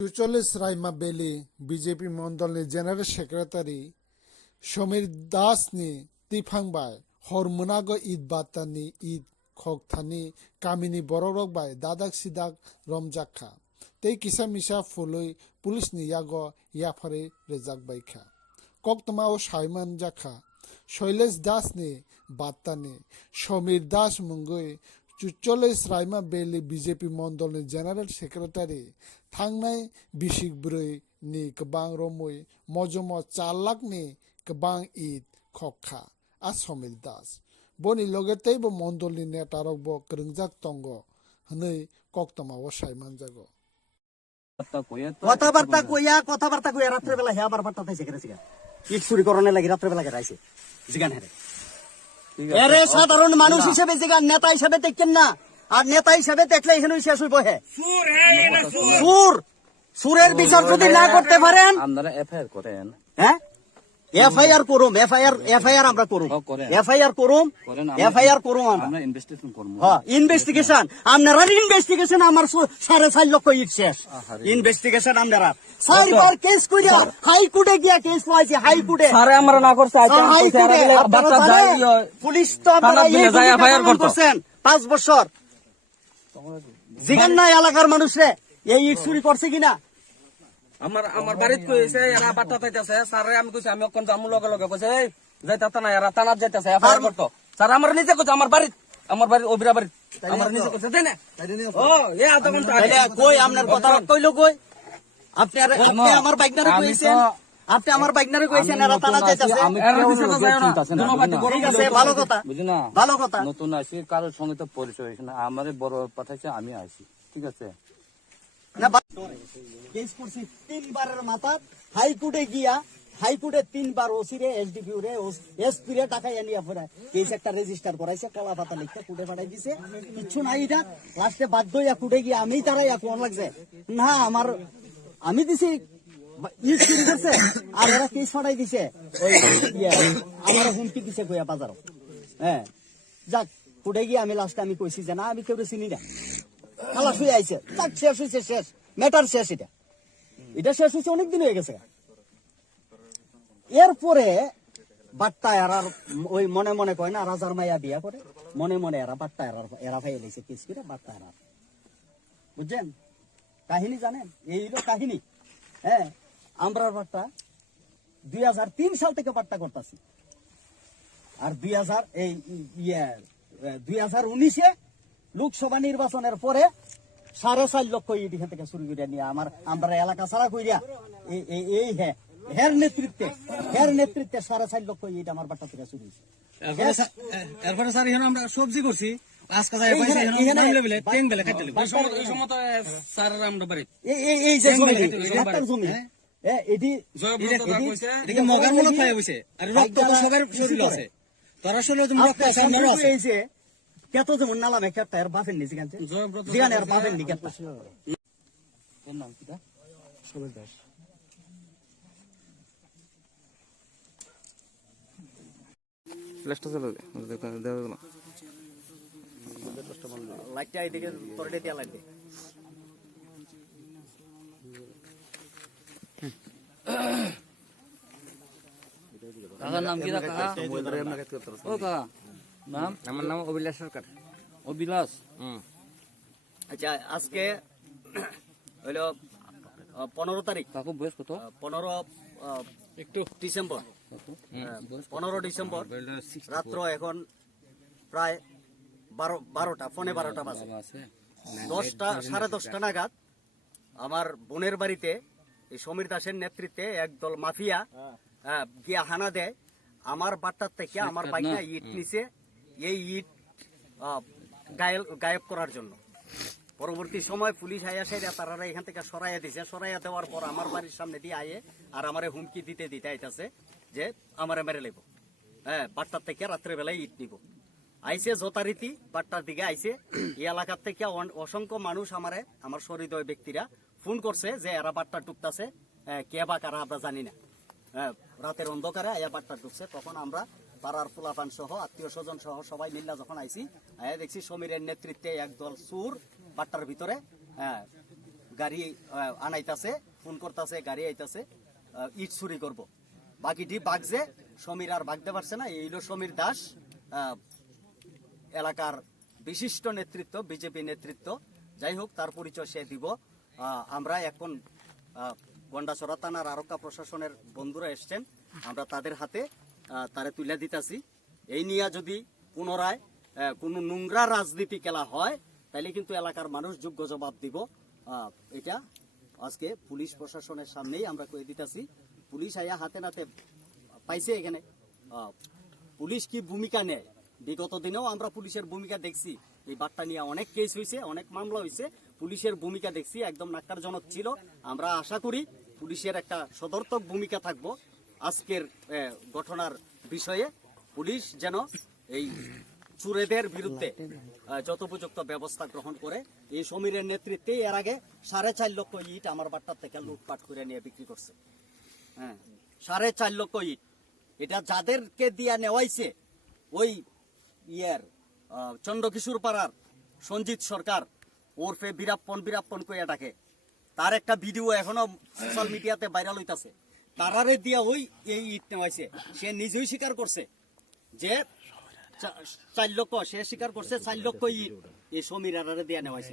৪৪ Raima Beli BJP মন্ডলनि general secretary Samir দাসनि তিফাंबाय हरमोनागो ईद बातानि ईद खगथानि कामिनि बररक बाय दादाक सिदाक रमजाखा तै किसा मिसा फुलुई पुलिसनि यागो याफारि रेजाक बायखा कक्तमाओ साइमान जाखा शैलेश दासनि बात्तानि সমীর দাস मुंगुई ৪৪ রাইমা বেলি বিজেপি মন্ডলनि জেনারেল সেক্রেটারি थांनाय बिसिगब्रैनि गोबां रमै मजम 4 लाखनि गोबां ईद खखा आ সমীর दास बनि लगे तैबो मन्डलनि नेतारकबो गोरोंजाक दंग हनै कक्तमाओ साइमान जागो কথাবার্তা কইয়া রাত্রেবেলা হে আবার বার্তা তাইছে কেন সিগা ইট চুরি করনে লাগি রাত্রেবেলা কেরাইছে জিগান হেরে এরে সাধারণ মানুষ হিসেবে জিগান নেতা হিসেবে দেখেন না আর নেতা হিসেবে দেখলে এখানে শেষ হইব হে সুরের বিচার যদি না করতে পারেন আপনারা এফআইআর করেন হ্যাঁ এফআইআর করুম এফআইআর আমরা করুম এফআইআর করুম আমরা ইনভেস্টিগেশন করব হ্যাঁ ইনভেস্টিগেশন আপনারা ইনভেস্টিগেশন আমার 6.5 লক্ষ ইট শেষ ইনভেস্টিগেশন আপনারা সাইবার কেস কইরা হাইকোর্টে গিয়া কেস পাইছে হাইকোর্টে স্যার আমরা না করছে বাচ্চা যাই পুলিশ তো আপনারা যায় এফআইআর করতেছেন 5 বছর জিগান না এলাকার মানুষরে এই ইট চুরি করছে কিনা আমার বাড়িত কইছে এরা বাচ্চা তাইতাছে স্যার আমি কইছি আমি কোন জামু লগে লগে কইছে এই যাইতা না এরা থানাত যাইতাছে এফআইআর করতে স্যার আমার নিজে কইছে আমার বাড়ি ওবিরা বাড়ি আমার নিজে কইছে দেন ও এ আধা ঘন্টা আগে কই আপনার কথা কইলো কই আপনি আমার বাইকনারে কইছেন আপনি আমার বাইকনারে কইছেন এরা থানা যাইতাছে ঠিক আছে ভালো কথা বুঝিনা ভালো কথা নতুন আসি কারোর সঙ্গে তো পরিচয় হইছে না আমারে বড় পাঠাইছে আমি আইছি ঠিক আছে না কেস করছি 3 বারের মাথা হাইকোর্টে গিয়া হাইকোর্টে 3 বার ওসিরে এসডিপিও রে এসপি রে টাকা এনিয়া পড়া কেস একটা রেজিস্টার করাইছে কলা পাতা লিখে কোর্টে পাঠাই দিছে কিছু নাই এটা লাস্টে বাধ্য হইয়া কোর্টে গিয়া আমি তারাই কোন লাগছে না আমি দিছি ইট চুরি করছে আর এরা কেস পাঠাই দিছে ওই আমার হুমকি দিছে কইয়া বাজার হ্যাঁ যাক কোর্টে গিয়া আমি লাস্টে আমি কইছি যে না আমি কেউ চিনি না খালাস হয়ে আইছে যাক শেষ হইছে শেষ ম্যাটার শেষ এটা শেষ হয়েছে অনেকদিন হয়ে গেছে এরপরে বাট্টা এরার ওই মনে মনে কয় না রাজার মাইয়া বিয়া করে মনে মনে এরা বাট্টা এরা ভাই এলেছে কিস করে বাট্টা এরার বুঝছেন কাহিনী জানেন এই হলো কাহিনী হ্যাঁ আমরা বাট্টা 2003 সাল থেকে বাট্টা করতেছি আর 2019-এ লোকসভা নির্বাচনের পরে 4.5 লক্ষ ইট এখান থেকে শুরু করে নিয়ে আমরা এলাকা ছাড়া কইরা এই হের নেতৃত্বে 4.5 লক্ষ ইট আমার বাট্টা থেকে শুরু হয়েছে এরপরে স্যার এখানে আমরা সবজি করছি আজকে যাই পয়সা এখানে লেভেলে 10 বেলা কাটতে লাগবে এই সময় তো স্যার আমরা বাড়ি এই যে জমি এটি এদিকে মগার মূলত খায় হইছে আর রক্ত তো সবার শরীরে আছে তারা আসলে তো রক্ত সামনে আছে কত যেমন নালাম একটা এর বাফেন নি জিগান জিগান এর বাফেন নি কেতা এর নাম কি দা সমীর দাস ফ্ল্যাশটা চলে দেও না লাইটটা এদিকে তোরডে দিয়া লাগবে কাকার নাম কি দা কাকা ও কাকা নাম আমার নাম অবিলাস সরকার অবিলাস আচ্ছা আজকে হইলো 15 তারিখ কাকু বয়স কত 15 ডিসেম্বর 15 ডিসেম্বর রাত্র এখন প্রায় 12টা পৌনে 12টা বাজে 10টা নাগাদ আমার বোনের বাড়িতে এই সমীর দাসের নেতৃত্বে একদল মাফিয়া গিয়া হানা দেয় আমার বাট্টার থেকে আমার বাইকটা ইট নিচে এই ইট গায়েব করার জন্য পরবর্তী সময় পুলিশ আইয়া সেরা তারা এখান থেকে সরাইয়া দিছে সরাইয়া দেওয়ার পর আমার বাড়ির সামনে দিয়ে আয়ে আর আমারে হুমকি দিতে আইতাছে যে আমারে মেরে লেব হ্যাঁ বাট্টার থেকে রাত্রেবেলায় ইট নিব আইসে যথারীতি বাট্টার দিকে আইসে এই এলাকার থেকে অসংখ্য মানুষ আমার সহৃদয় ব্যক্তিরা ফোন করছে যে এরা বাট্টা টুকতাছে কে বা কারা আমরা জানি না রাতের অন্ধকারে আয়া বাট্টা ঢুকছে তখন আমরা পাড়ার পোলাপান সহ আত্মীয় স্বজন সহ সবাই মিল্লা যখন আইছি দেখছি সমীরের নেতৃত্বে একদল সুর বাট্টার ভিতরে গাড়ি আনাইতাছে, ফোন করতেছে গাড়ি আইতাছে, ইট চুরি করব। বাকিটি বাগছে, সমীর আর বাগতে পারছে না। এই হলো সমীর দাস, এলাকার বিশিষ্ট নেতৃত্ব, বিজেপি নেতৃত্ব। যাই হোক, তার পরিচয় সে দিব। আমরা এখন গন্ডাছড়া থানার আরক্ষা প্রশাসনের বন্ধুরা এসছেন, আমরা তাদের হাতে তারে তুলে দিতেছি। এই নিয়ে যদি পুনরায় কোনো নোংরা রাজনীতি খেলা হয়, তাহলে কিন্তু এলাকার মানুষ যোগ্য জবাব দিব। এটা আজকে পুলিশ প্রশাসনের সামনেই আমরা কয়ে দিতেছি। পুলিশ আইয়া হাতে নাতে পাইছে এখানে। পুলিশ কি ভূমিকা নেয়, বিগত দিনেও আমরা পুলিশের ভূমিকা দেখছি। এই বার্তা নিয়ে অনেক কেস হয়েছে, অনেক মামলা হয়েছে, পুলিশের ভূমিকা দেখছি একদম নাক্কারজনক ছিল। আমরা আশা করি পুলিশের একটা সদর্থক ভূমিকা থাকবো আজকের ঘটনার বিষয়ে। পুলিশ যেন এই চোরেদের বিরুদ্ধে যথোপযুক্ত ব্যবস্থা গ্রহণ করে। এই সমীরের নেতৃত্বে এর আগে 4.5 লক্ষ ইট আমার বাট্টার থেকে লুটপাট করে নিয়ে বিক্রি করছে। হ্যাঁ, 4.5 লক্ষ ইট। এটা যাদেরকে দিয়া নেওয়াইছে, ওই চন্দ্রকিশোর পাড়ার সঞ্জিত সরকার ওরফে বীরাপ্পন কইয়া ডাকে, তার একটা ভিডিও এখনো সোশ্যাল মিডিয়াতে ভাইরাল হইতাছে। তারারে দিয়া ওই এই ইট নেওয়াইছে। সে নিজেই স্বীকার করছে যে 4 লক্ষ, সে স্বীকার করছে 4 লক্ষ ইট এই সমীর আড়ারে দিয়া নেওয়াইছে।